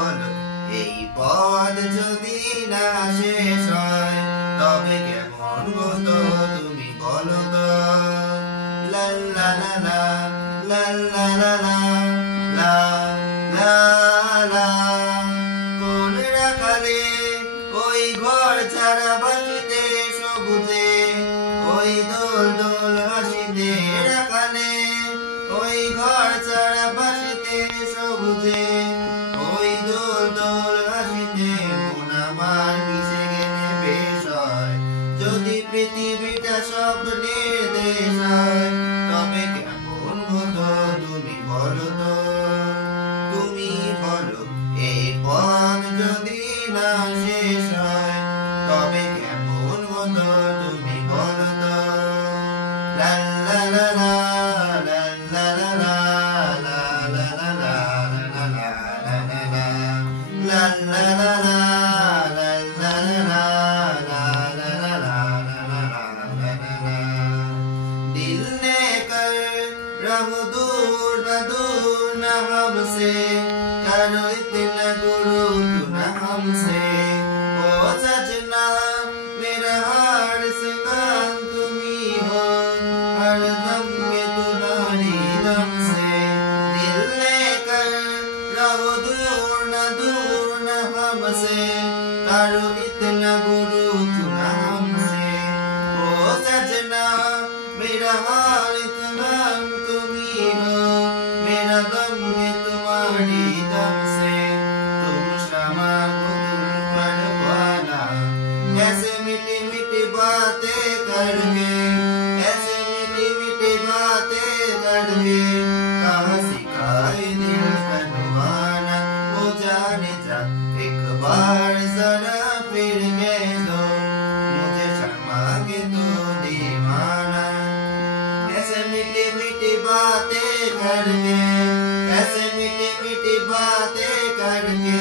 বলো এই পথ যদি না শেষ হয় তবে কেমন হতো তুমি বলো তো। লা লা লা লা লা লা লা লা লা লা। কোন রাখালে ওই ঘর ছাড়া বাঁচিতে সবুজে, ওই দোল দোল হাসিতে রাখালে ওই ঘর ছাড়া বাঁচিতে সবুজে, ওই দোল দোল হাসিতে মন আমার মিশে গেলে বেশ হয়। যদি পৃথিবীটা স্বপ্নের দেশ হয় তবে কেমন হতো তুমি বলো তো। তুমি বলো এই পথ যদি না শেষ হয় তবে কেমন হতো তুমি বলো তো। লা লা লা লা লা লা লা লা লা লা লা লা লা লা লা লা। दिल ने कर रहो दूर न हमसे, करो इतना गुरूर न हमसे। ओ सजना मेरा हर सिंगार तुम्ही हो, हर दम में तुम्हारी दम से। दिल ने कर रहो दूर न हमसे, करो इतना गुरूर न हमसे। ओ सजना मेरा हाल तमाम तुम्ही हो, मेरा दम है तुम्हारी दम से। तुम शमा को तुम परवाना, ऐसे मीठी मीठी बातें करके, ऐसे मीठी मीठी बातें करके कहाँ सिखाए दिल बनवाना। वो जाने जा एक बार जरा फिर कह दो, मुझे शर्मा के तो दीवाना। ऐसे मीठी मीठी बातें करके, ऐसे मीठी मीठी बातें करके